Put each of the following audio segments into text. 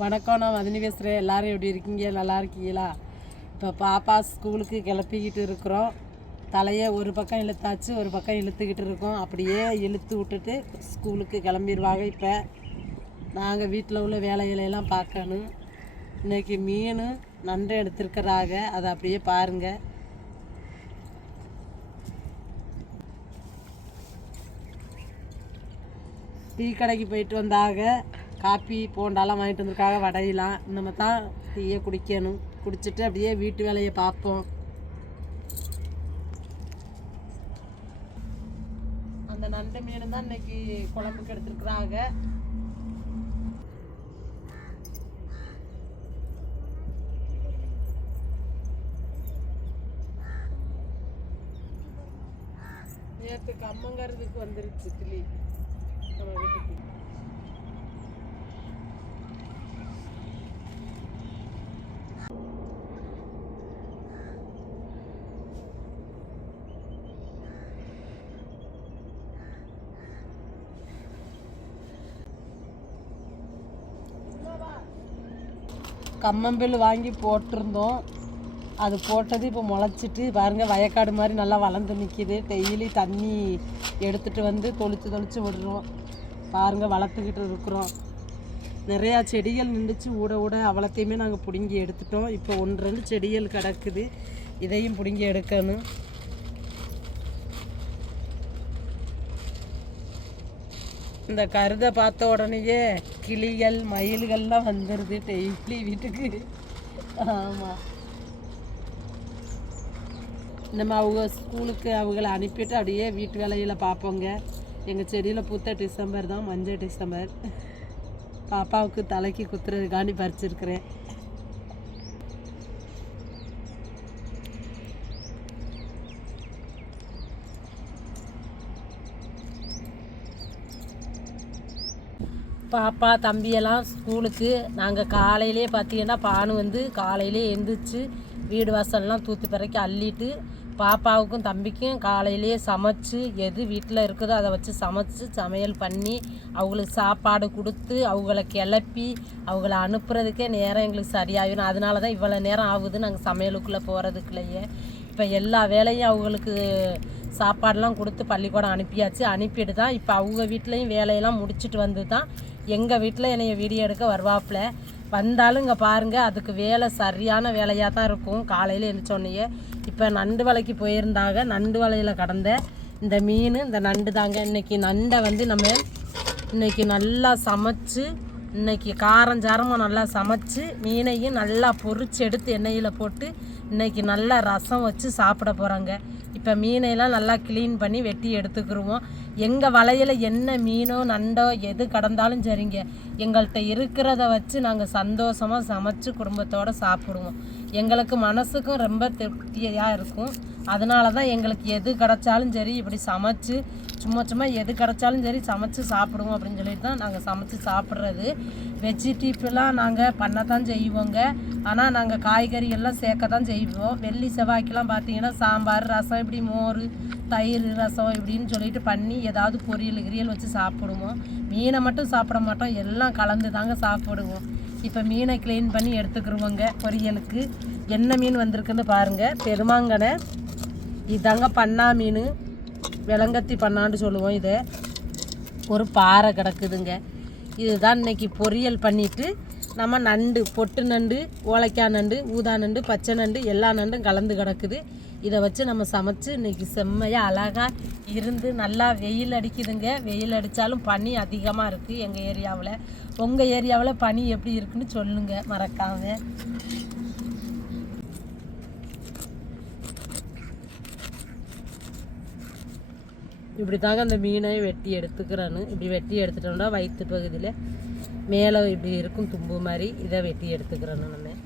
வணக்கம், நான் மதினி பேசுகிறேன். எல்லோரும் எப்படி இருக்கீங்க? நல்லா இருக்கீங்களா? இப்போ பாப்பா ஸ்கூலுக்கு கிளப்பிக்கிட்டு இருக்கிறோம். தலையை ஒரு பக்கம் இழுத்தாச்சு, ஒரு பக்கம் இழுத்துக்கிட்டு இருக்கோம். அப்படியே இழுத்து விட்டுட்டு ஸ்கூலுக்கு கிளம்பிடுவாங்க. இப்போ நாங்கள் வீட்டில் உள்ள வேலைகளையெல்லாம் பார்க்கணும். இன்றைக்கி மீன் நண்டு எடுத்துருக்கிறாங்க, அதை அப்படியே பாருங்கள். டீ கடைக்கு போயிட்டு வந்தாங்க. காப்பி போண்டாலாம் வாங்கிட்டு வந்திருக்காங்க, வடையெல்லாம். நம்ம தான் டீயை குடிக்கணும். குடிச்சிட்டு அப்படியே வீட்டு வேலையை பார்ப்போம். அந்த நண்டு மீன் தான் இன்னைக்கு குழம்புக்கு எடுத்துருக்குறாங்க. நேற்று கம்மங்கிறதுக்கு வந்துருச்சு கிளி நம்ம வீட்டுக்கு. கம்மம்பில் வாங்கி போட்டிருந்தோம். அது போட்டது இப்போ முளைச்சிட்டு பாருங்கள், வயக்காடு மாதிரி நல்லா வளர்ந்து நிற்கிது. டெய்லி தண்ணி எடுத்துகிட்டு வந்து தொளிச்சு விடுறோம். பாருங்கள், வளர்த்துக்கிட்டு இருக்கிறோம். நிறையா செடிகள் நின்றுச்சு. ஊட அவ்வளோத்தையுமே நாங்கள் பிடுங்கி எடுத்துட்டோம். இப்போ 1-2 செடிகள் கிடக்குது, இதையும் பிடுங்கி எடுக்கணும். இந்த கருதை பார்த்த உடனேயே கிளிகள் மயில்கள்லாம் வந்துடுது டெய்லி வீட்டுக்கு. ஆமாம், நம்ம அவங்க ஸ்கூலுக்கு அவங்கள அனுப்பிட்டு அப்படியே வீட்டு வேலையில் பார்ப்போங்க. எங்கள் செடியில் பூத்த டிசம்பர் தான், மஞ்சள் டிசம்பர். பாப்பாவுக்கு தலைக்கு குத்துறதுக்காண்டி பறிச்சிருக்கிறேன். பாப்பா தம்பியெல்லாம் ஸ்கூலுக்கு நாங்கள் காலையிலே பார்த்தீங்கன்னா பானு வந்து காலையிலே எழுந்திரிச்சு வீடு வாசல்லாம் தூத்து பிறக்கி அள்ளிட்டு பாப்பாவுக்கும் தம்பிக்கும் காலையிலே சமைச்சு எது வீட்டில் இருக்குதோ அதை வச்சு சமைச்சு சமையல் பண்ணி அவங்களுக்கு சாப்பாடு கொடுத்து அவங்கள கிளப்பி அவங்கள அனுப்புறதுக்கே நேரம் எங்களுக்கு சரியாகிடும். அதனால தான் இவ்வளோ நேரம் ஆகுது நாங்கள் சமையலுக்குள்ளே போகிறதுக்குள்ளேயே. இப்போ எல்லா வேலையும் அவங்களுக்கு சாப்பாடெலாம் கொடுத்து பள்ளிக்கூடம் அனுப்பியாச்சு. அனுப்பிட்டு தான் இப்போ அவங்க வீட்லேயும் வேலையெல்லாம் முடிச்சுட்டு வந்து தான் எங்கள் வீட்டில் என்னைய வீடியோ எடுக்க வருவாப்பில். வந்தாலும் இங்கே பாருங்கள், அதுக்கு வேலை சரியான வேலையாக தான் இருக்கும். காலையில் எழுந்திரிச்சோன்னையே இப்போ நண்டு வலைக்கு போயிருந்தாங்க. நண்டு வலையில் கடந்த இந்த மீன் இந்த நண்டு தாங்க. இன்றைக்கி நண்டை வந்து நம்ம இன்றைக்கி நல்லா சமைச்சு, இன்றைக்கி காரஞ்சாரமாக நல்லா சமைச்சு மீனையும் நல்லா பொரிச்சு எடுத்து எண்ணெயில் போட்டு இன்றைக்கி நல்லா ரசம் வச்சு சாப்பிட போகிறாங்க. இப்போ மீனையெல்லாம் நல்லா க்ளீன் பண்ணி வெட்டி எடுத்துக்கிடுவோம். எங்கள் வலையில் என்ன மீனோ நண்டோ எது கடந்தாலும் சரிங்க, எங்கள்கிட்ட இருக்கிறத வச்சு நாங்கள் சந்தோஷமாக சமைச்சு குடும்பத்தோடு சாப்பிடுவோம். எங்களுக்கு மனசுக்கும் ரொம்ப திருப்தியாக இருக்கும். அதனால தான் எங்களுக்கு எது கிடச்சாலும் சரி இப்படி சமைச்சு சும்மா எது கிடச்சாலும் சரி சமைச்சு சாப்பிடுவோம் அப்படின்னு சொல்லிட்டு தான் நாங்கள் சமைச்சு சாப்பிட்றது. வெஜிடபிளாக நாங்கள் பண்ணத்தான் செய்வோங்க. ஆனால் நாங்கள் காய்கறி எல்லாம் சேர்க்க தான் செய்வோம். வெள்ளி செவ்வாய்க்கெல்லாம் பார்த்தீங்கன்னா சாம்பார் ரசம் இப்படி மோர் தயிர் ரசம் இப்படின்னு சொல்லிட்டு பண்ணி ஏதாவது பொரியல் வச்சு சாப்பிடுவோம். மீனை மட்டும் சாப்பிட மாட்டோம், எல்லாம் கலந்து தாங்க சாப்பிடுவோம். இப்போ மீனை க்ளீன் பண்ணி எடுத்துக்கிடுவோங்க பொரியலுக்கு. என்ன மீன் வந்திருக்குன்னு பாருங்கள், பெருமாங்கனை. இதாங்க பண்ணா மீன், விலங்கத்தி பண்ணான்னு சொல்லுவோம். இதை ஒரு பாறை கிடக்குதுங்க. இதுதான் இன்றைக்கி பொரியல் பண்ணிவிட்டு நம்ம நண்டு, பொட்டு நண்டு, ஓலைக்காய் நண்டு, ஊதா நண்டு, பச்சை நண்டு எல்லா நண்டும் கலந்து கிடக்குது. இதை வச்சு நம்ம சமைச்சு இன்றைக்கி செம்மையாக அழகாக இருந்து. நல்லா வெயில் அடிக்குதுங்க. வெயில் அடித்தாலும் பனி அதிகமாக இருக்குது எங்கள் ஏரியாவில். உங்கள் ஏரியாவில் பனி எப்படி இருக்குன்னு சொல்லுங்கள் மறக்காமல். இப்படி தாங்க அந்த மீனை வெட்டி எடுத்துக்கிறான்னு. இப்படி வெட்டி எடுத்துட்டோம்னா வயிற்று பகுதியில் மேலே இப்படி இருக்கும் தும்பு மாதிரி, இதை வெட்டி எடுத்துக்கிறேன்னு. நம்ம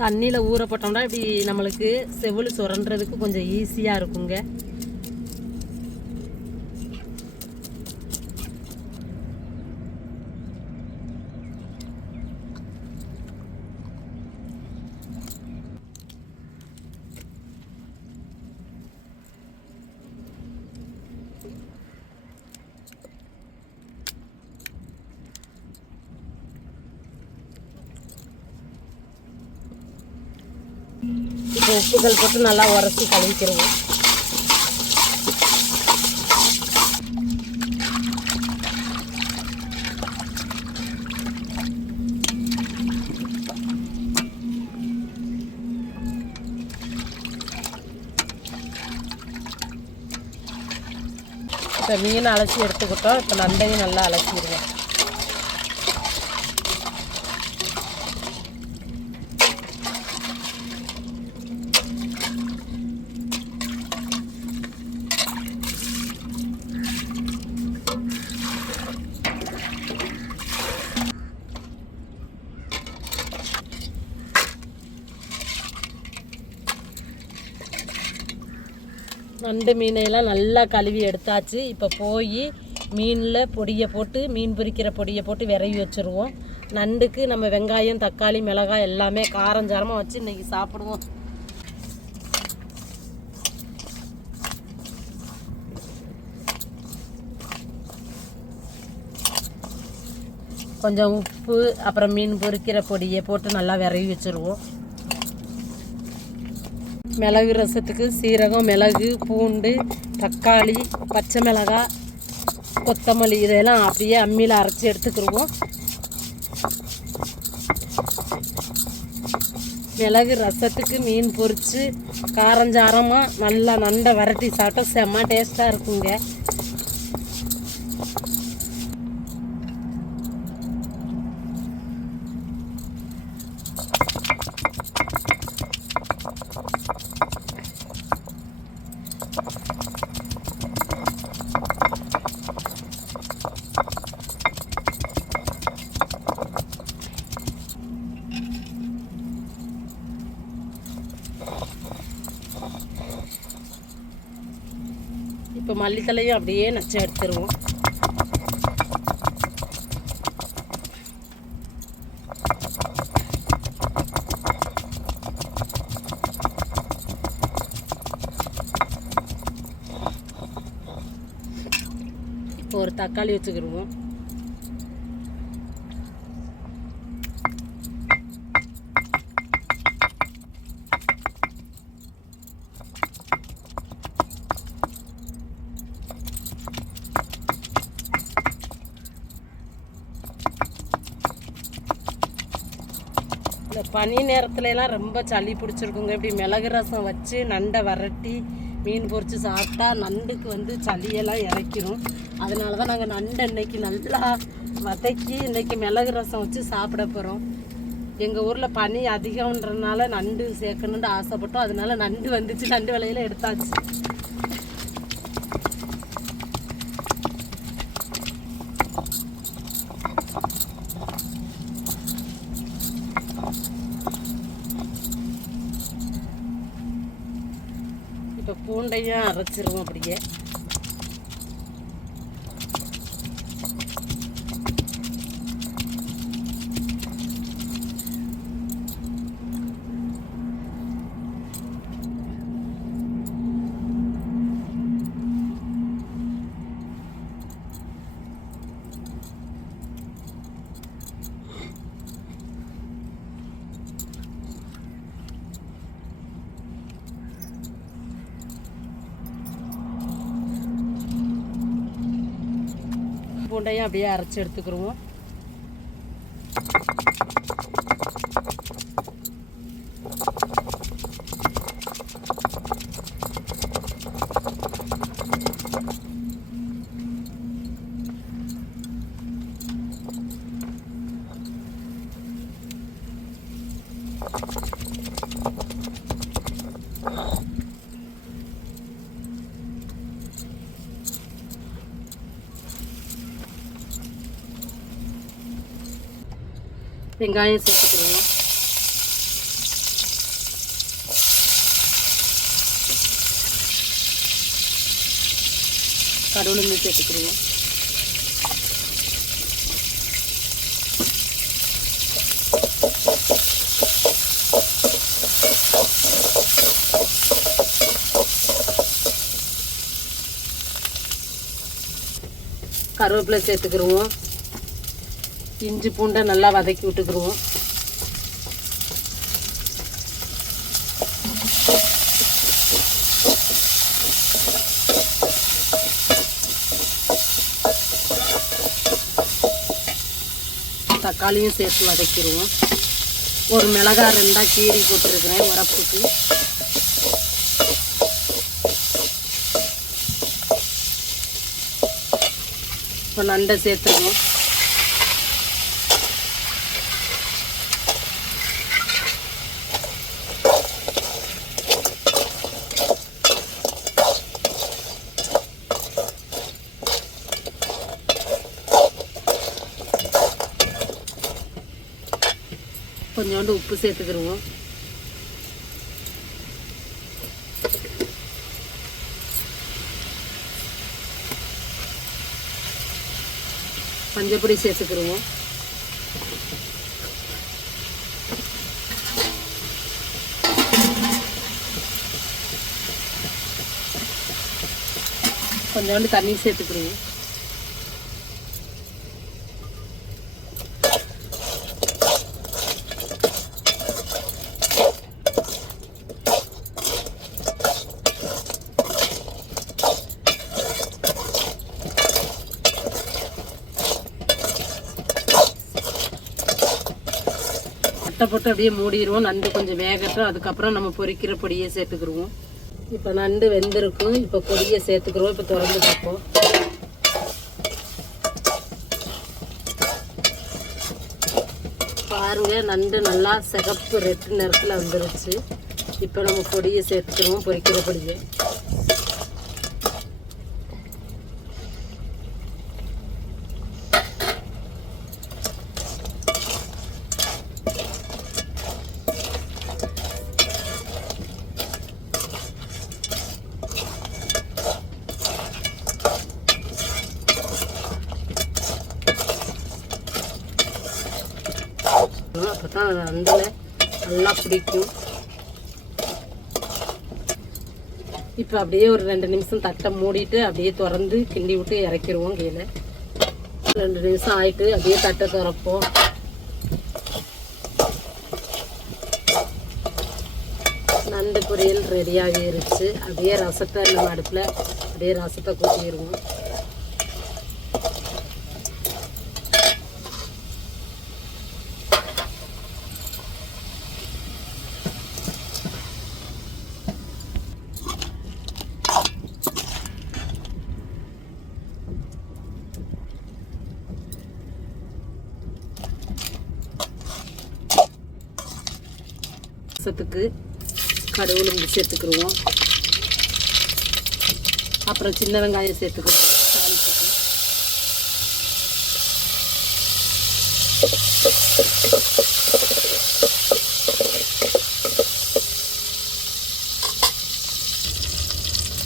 தண்ணியில் ஊற போட்டோம்னா இப்படி நம்மளுக்கு செவுள் சுரண்டுறதுக்கு கொஞ்சம் ஈஸியாக இருக்குங்க. இப்போ உப்புகள் போட்டு நல்லா உரசி கழுவிக்கிறோம். இப்போ மீன் அலசி எடுத்துக்கிட்டோம். இப்போ நண்டையும் நல்லா அலசிடுவோம். நண்டு மீனையெல்லாம் நல்லா கழுவி எடுத்தாச்சு. இப்போ போய் மீனில் பொடியை போட்டு, மீன் பொரிக்கிற பொடியை போட்டு விரவி வச்சுருவோம். நண்டுக்கு நம்ம வெங்காயம், தக்காளி, மிளகாய் எல்லாமே காரஞ்சாரமாக வச்சு இன்றைக்கி சாப்பிடுவோம். கொஞ்சம் உப்பு, அப்புறம் மீன் பொரிக்கிற பொடியை போட்டு நல்லா விரவி வச்சுருவோம். மிளகு ரசத்துக்கு சீரகம், மிளகு, பூண்டு, தக்காளி, பச்சை மிளகாய், கொத்தமல்லி இதெல்லாம் அப்படியே அம்மியில் அரைச்சி எடுத்துக்கிடுவோம். மிளகு ரசத்துக்கு மீன் பொரித்து காரஞ்சாரமாக நல்லா நண்டை வரட்டி சாப்பிட்டா செம்ம டேஸ்ட்டாக இருக்குங்க. இப்போ மல்லித்தலையும் அப்படியே நச்சு எடுத்துருவோம். இப்போ ஒரு தக்காளி வச்சுக்கிடுவோம். இந்த பனி நேரத்துலலாம் ரொம்ப சளி பிடிச்சிருக்குங்க. இப்படி மிளகு ரசம் வச்சு நண்டை வரட்டி மீன் பொரித்து சாப்பிட்டா நண்டுக்கு வந்து சளியெல்லாம் இறக்கிடும். அதனால தான் நாங்கள் நண்டை இன்னைக்கு நல்லா வதக்கி இன்றைக்கி மிளகு ரசம் வச்சு சாப்பிட போகிறோம். எங்கள் ஊரில் பனி அதிகம்ன்றதுனால நண்டு சேர்க்கணுன்னு ஆசைப்பட்டோம். அதனால நண்டு வந்துச்சு, நண்டு விலையில எடுத்தாச்சு. இப்போ பூண்டையும் அரைச்சிருவோம் அப்படியே. பூண்டையும் அப்படியே அரைச்சி எடுத்துக்கிடுவோம். வெங்காயம் சேர்த்துக்கிடுவோம். கடவுளுமே சேர்த்துக்கிடுவோம். கருவேப்பிலை சேர்த்துக்கிடுவோம். இஞ்சி பூண்டை நல்லா வதக்கி விட்டுக்கிடுவோம். தக்காளியும் சேர்த்து வதக்கிடுவோம். ஒரு மிளகாய் 2 கீரி போட்டுருக்கிறேன் உரப்புக்கு. இப்போ நண்டை சேர்த்துருவோம். கொஞ்சோண்டு உப்பு சேர்த்துக்கிடுவோம். மஞ்சப்பொடி சேர்த்துக்கிடுவோம். கொஞ்சோண்டு தண்ணி சேர்த்துக்கிடுவோம். போட்டு அப்படியே மூடிடுவோம். நண்டு கொஞ்சம் வேகட்டும். அதுக்கப்புறம் நம்ம பொரிக்கிற பொடியை சேர்த்துக்கிடுவோம். இப்போ நண்டு வெந்திருக்கும். இப்போ பொடியை சேர்த்துக்கிறோம். இப்போ திறந்து பார்ப்போம். பாருங்க, நண்டு நல்லா சிகப்பு ரெட் நிறத்தில் வந்துருச்சு. இப்போ நம்ம பொடியை சேர்த்துக்கிறோம், பொரிக்கிற பொடியை. அப்பதான் நண்டில் நல்லா பிடிக்கும். இப்போ அப்படியே ஒரு 2 நிமிஷம் தட்டை மூடிட்டு அப்படியே திறந்து கிண்டி விட்டு இறக்கிடுவோம். கீழே 2 நிமிஷம் ஆயிட்டு அப்படியே தட்டை திறப்போம். நண்டு பொரியல் ரெடியாகிருச்சு. அப்படியே ரசத்தை நம்ம அடுப்பில் அப்படியே ரசத்தை கூட்டிடுவோம். ரசத்துக்கு கடுகு உளுந்து சேர்த்துக்கிடுவோம். அப்புறம் சின்ன வெங்காயம் சேர்த்துக்கிடுவோம் தாளிப்புக்கு.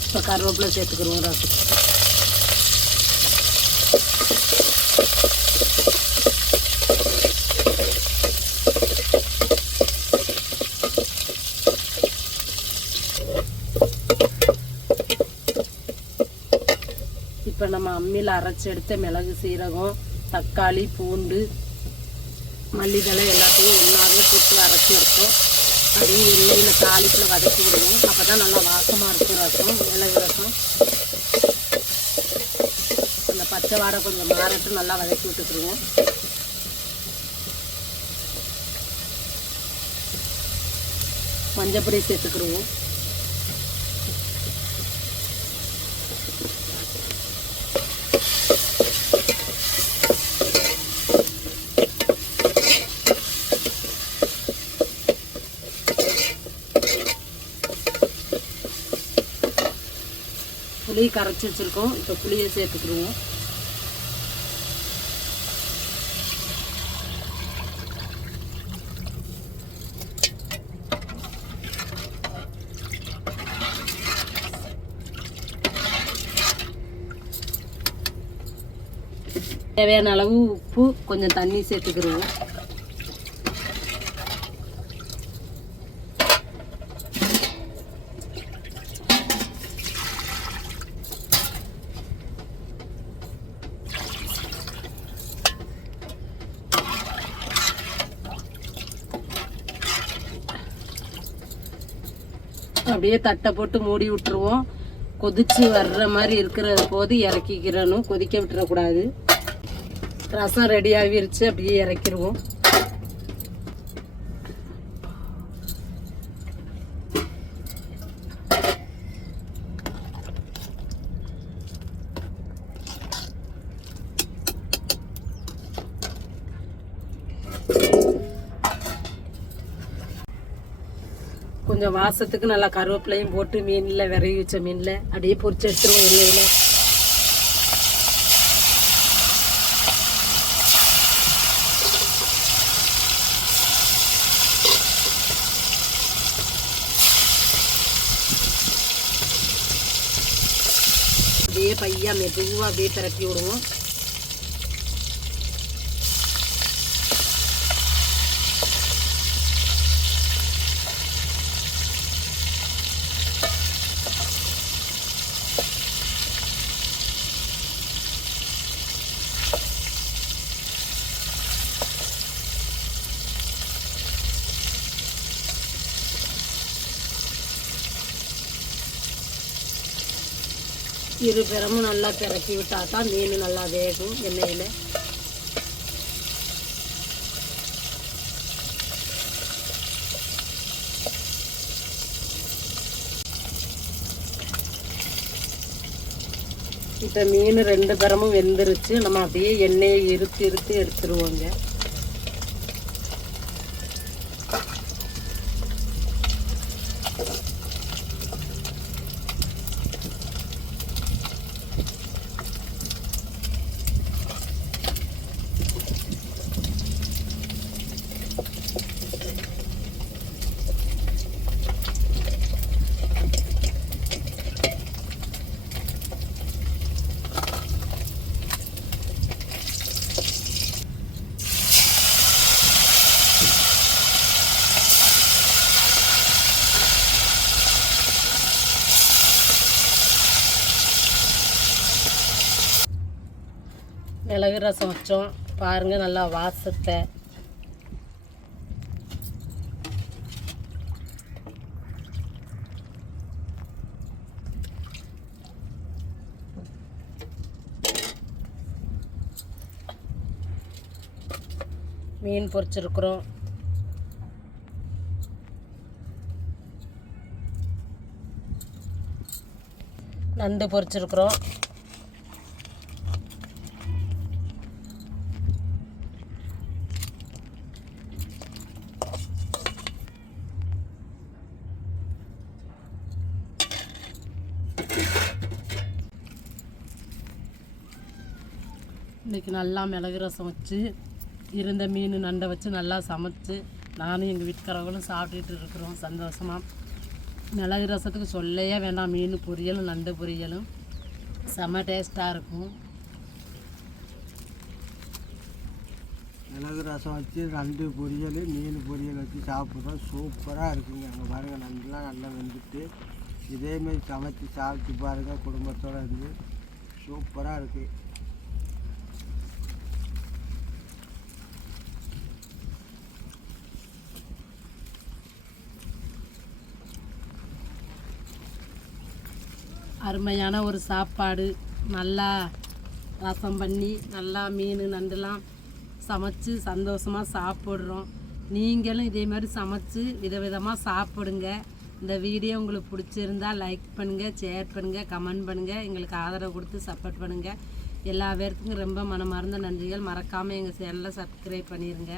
இப்போ கருவேப்பிலை சேர்த்துக்கிடுவோம் ரசத்துக்கு. இப்போ நம்ம அம்மியில் அரைச்சி எடுத்த மிளகு, சீரகம், தக்காளி, பூண்டு, மல்லித்தழை எல்லாத்தையும் ஒன்றாவே போட்டு அரைச்சி எடுத்தோம். அதையும் எண்ணெயில் தாளிப்பில் வதக்கி விடுவோம். அப்போ தான் நல்லா வாசமாக இருக்கும் ரசம், மிளகு ரசம். அந்த பச்சை வாடை கொஞ்சம் மாறட்டும், நல்லா வதக்கி விட்டுக்குருவோம். மஞ்சப்பொடி சேர்த்துக்கிடுவோம். புளி கரைச்சி வச்சுருக்கோம். இப்போ புளியை சேர்த்துக்கிடுவோம். தேவையான அளவு உப்பு, கொஞ்சம் தண்ணி சேர்த்துக்கிடுவோம். அப்படியே தட்டை போட்டு மூடி விட்டுருவோம். கொதிச்சு வர்ற மாதிரி இருக்கிற போது இறக்கிக்கிறணும், கொதிக்க விட்டுறக்கூடாது. ரசம் ரெடி ஆகிருச்சு, அப்படியே இறக்கிடுவோம். கொஞ்சம் வாசத்துக்கு நல்லா கருவேப்பிலையும் போட்டு மீனில் விரவி வச்ச மீனில் அப்படியே பொரிச்சு எடுத்துருவோம் எண்ணெயில். அப்படியே பையா மெதுவாக அப்படியே திரட்டி விடுவோம். இருபுறமும் நல்லா பிறக்கி விட்டால் தான் மீன் நல்லா வேகும் எண்ணெயில். இப்போ மீன் 2 புறமும் வெந்துருச்சு. நம்ம அப்படியே எண்ணெயை இருத்து எடுத்துருவோங்க. மிளகு ரசம் வச்சோம் பாருங்கள், நல்லா வாசத்தை. மீன் பொரிச்சிருக்கிறோம். நண்டு பொரிச்சிருக்கிறோம். இன்றைக்கி நல்லா மிளகு ரசம் வச்சு இருந்த மீன் நண்டை வச்சு நல்லா சமைச்சு நானும் எங்கள் வீட்டுக்காரங்களும் சாப்பிட்டுட்டு இருக்கிறோம் சந்தோஷமாக. மிளகு ரசத்துக்கு சொல்லையே வேண்டாம், மீன் பொரியலும் நண்டு பொரியலும் செம்ம டேஸ்ட்டாக இருக்கும். மிளகு ரசம் வச்சு நண்டு பொரியல் மீன் பொரியல் வச்சு சாப்பிட்றோம். சூப்பராக இருக்குங்க. அங்கே பாருங்கள், நண்டுலாம் நல்லா வெந்துட்டு இதேமாரி சமைச்சு சாப்பிட்டு பாருங்கள். குடும்பத்தோடு இருந்து சூப்பராக இருக்குது. அருமையான ஒரு சாப்பாடு. நல்லா ரசம் பண்ணி நல்லா மீன் நண்டுலாம் சமைச்சு சந்தோஷமாக சாப்பிட்றோம். நீங்களும் இதே மாதிரி சமைச்சு விதவிதமாக சாப்பிடுங்க. இந்த வீடியோ உங்களுக்கு பிடிச்சிருந்தால் லைக் பண்ணுங்கள், ஷேர் பண்ணுங்கள், கமெண்ட் பண்ணுங்கள், எங்களுக்கு ஆதரவு கொடுத்து சப்போர்ட் பண்ணுங்கள். எல்லா பேருக்கும் ரொம்ப மனமார்ந்த நன்றிகள். மறக்காமல் எங்கள் சேனலை சப்ஸ்கிரைப் பண்ணிடுங்க.